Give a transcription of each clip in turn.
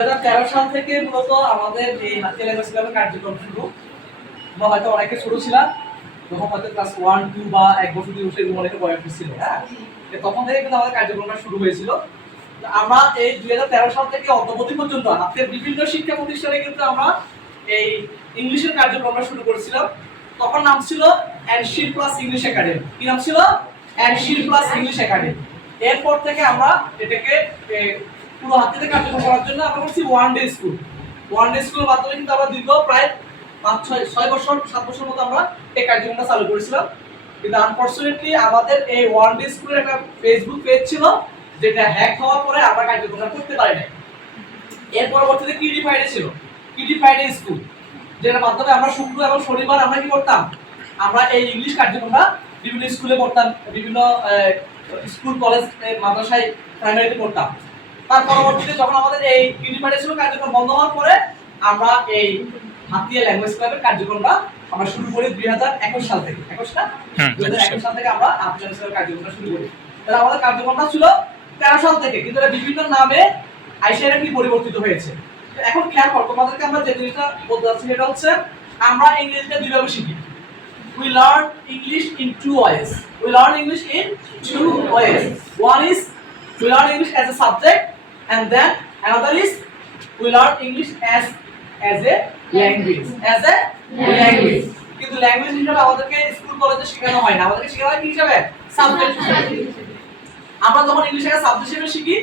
তেরো সাল থেকে মূলত আমাদের এই ল্যাঙ্গুয়েজ ক্লাবের কার্যক্রম শুরু। আমরা হয়তো অনেকে ছোট ছিলাম যখন হয়তো ক্লাস ওয়ান টু বা এক বছর, দুই বছর অনেকে বয়স ছিল হ্যাঁ? তখন থেকে কিন্তু আমাদের কার্যক্রমটা শুরু হয়েছিল। আমরা এই দুই হাজার তেরো সাল থেকে অদ্যবধি পর্যন্ত হাতের বিভিন্ন শিক্ষা প্রতিষ্ঠানে কিন্তু আমরা এই ইংলিশের কার্যক্রমটা শুরু করেছিলাম। তখন নাম ছিল অ্যানশির প্লাস ইংলিশ একাডেমি কি নাম ছিল? অ্যানশির প্লাস ইংলিশ একাডেমি এরপর থেকে আমরা এটাকে পুরো হাতিতে কার্যক্রম করার জন্য আমরা করছি one day school one day স্কুলের মাধ্যমে কিন্তু আমরা দীর্ঘ প্রায় পাঁচ, ছয় ছয় বছর, সাত বছর মতো আমরা এই কার্যক্রমটা চালু করেছিলাম। কিন্তু আনফর্চুনেটলি আমাদের এই ওয়ান ডে স্কুলের একটা ফেসবুক পেজ ছিল, যেটা হ্যাক হওয়ার পরে আমরা কার্যক্রমটা করতে পারি নাই। এর পরবর্তীতে কিডি ফ্রাইডে ছিল। কিডি ফ্রাইডে স্কুল যেটার মাধ্যমে আমরা শুক্র এবং শনিবার আমরা কি করতাম? আমরা এই ইংলিশ কার্যক্রমটা বিভিন্ন স্কুলে করতাম, বিভিন্ন স্কুল কলেজ মাদ্রাসায় প্রাইমারিতে করতাম। তার পরবর্তীতে যখন আমাদের এই ফ্রাইডে কার্যক্রম বন্ধ হওয়ার পরে আমরা এই হাতিয়া ল্যাঙ্গুয়েজ ক্লাবের কার্যক্রমটা আমরা শুরু করি দুই হাজার একুশ সাল থেকে। একুশ না? দুই হাজার একুশ সাল। থেকে আমরা হাতিয়া ল্যাঙ্গুয়েজ কার্যক্রমটা শুরু করি। তাহলে আমাদের কার্যক্রমটা ছিল তেরো সাল থেকে কিন্তু এটা বিভিন্ন নামে আইসিআইটা কি পরিবর্তিত হয়েছে। এখন খেয়াল করো তোমাদেরকে আমরা যে জিনিসটা বলতে চাচ্ছি সেটা হচ্ছে আমরা ইংরেজিটা দুইভাবে শিখি। We learn English in two ways. We learn English in two ways. One is we learn English as a subject, and then another is we learn English as as a language. As a language. কিন্তু language হিসেবে আমাদেরকে school কলেজে শেখানো হয় না। আমাদেরকে শেখানো হয় কি হিসাবে? সাবজেক্ট আমরা যখন ইংলিশকে সাবজেক্ট হিসেবে শিখি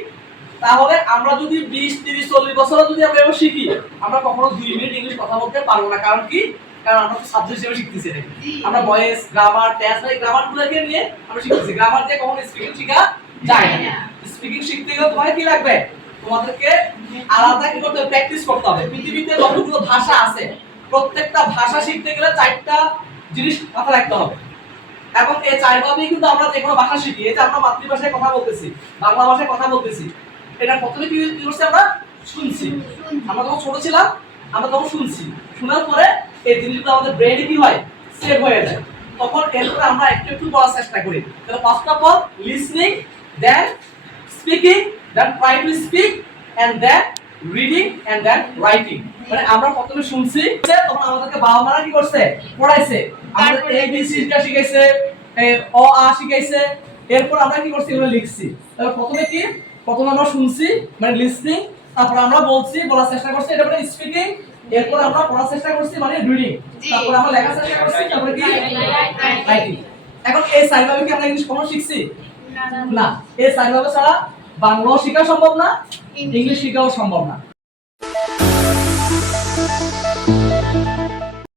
তাহলে আমরা যদি বিশ তিরিশ চল্লিশ বছরও যদি আমরা এবার শিখি আমরা কখনো দুই মিনিট ইংলিশ কথা বলতে পারব না। কারণ কি? কারণ আমরা সাবজেক্ট হিসেবে শিখতেছি নাকি আমরা ভয়েস গ্রামার টেস্ট এই গ্রামার গুলোকে নিয়ে আমরা শিখতেছি। গ্রামার দিয়ে কখনো স্পিকিং শেখা যায় না। স্পিকিং শিখতে গেলে তোমার কি লাগবে? তোমাদেরকে আলাদা কি করতে প্র্যাকটিস করতে হবে। পৃথিবীতে যতগুলো ভাষা আছে, প্রত্যেকটা ভাষা শিখতে গেলে চারটা জিনিস মাথায় রাখতে হবে। এবং এই চারভাবেই কিন্তু আমরা যে কোনো ভাষা শিখি। এই যে আমরা মাতৃভাষায় কথা বলতেছি, বাংলা ভাষায় কথা বলতেছি, এটা প্রথমে কি কি করছি আমরা? শুনছি। আমরা যখন ছোট ছিলাম, আমরা তখন শুনছি। শোনার পরে এই জিনিসগুলো আমাদের ব্রেনে কি হয়? সেভ হয়ে যায়। তখন এরপরে আমরা একটু একটু বলার চেষ্টা করি। তাহলে first of all listening then speaking then try to speak and then reading and then writing মানে আমরা প্রথমে শুনছি তখন আমাদেরকে বাবা মারা কি করছে? পড়াইছে। আমাদের এ বি সিটা শিখাইছে এ, অ আ শিখাইছে। এরপর আমরা কি করছি এগুলো লিখছি। তাহলে প্রথমে কি? প্রথমে আমরা শুনছি মানে লিসনিং তারপর আমরা বলছি বলার চেষ্টা করছি এটা মানে স্পিকিং এরপর আমরা পড়ার চেষ্টা করছি মানে রিডিং। তারপর আমরা লেখার চেষ্টা করছি তারপরে কি? রাইটিং এখন এই সাইভাবে কি আমরা ইংলিশ কখনো শিখছি? না এই সাইভাবে ছাড়া বাংলাও শেখা সম্ভব না ইংলিশ শেখাও সম্ভব না।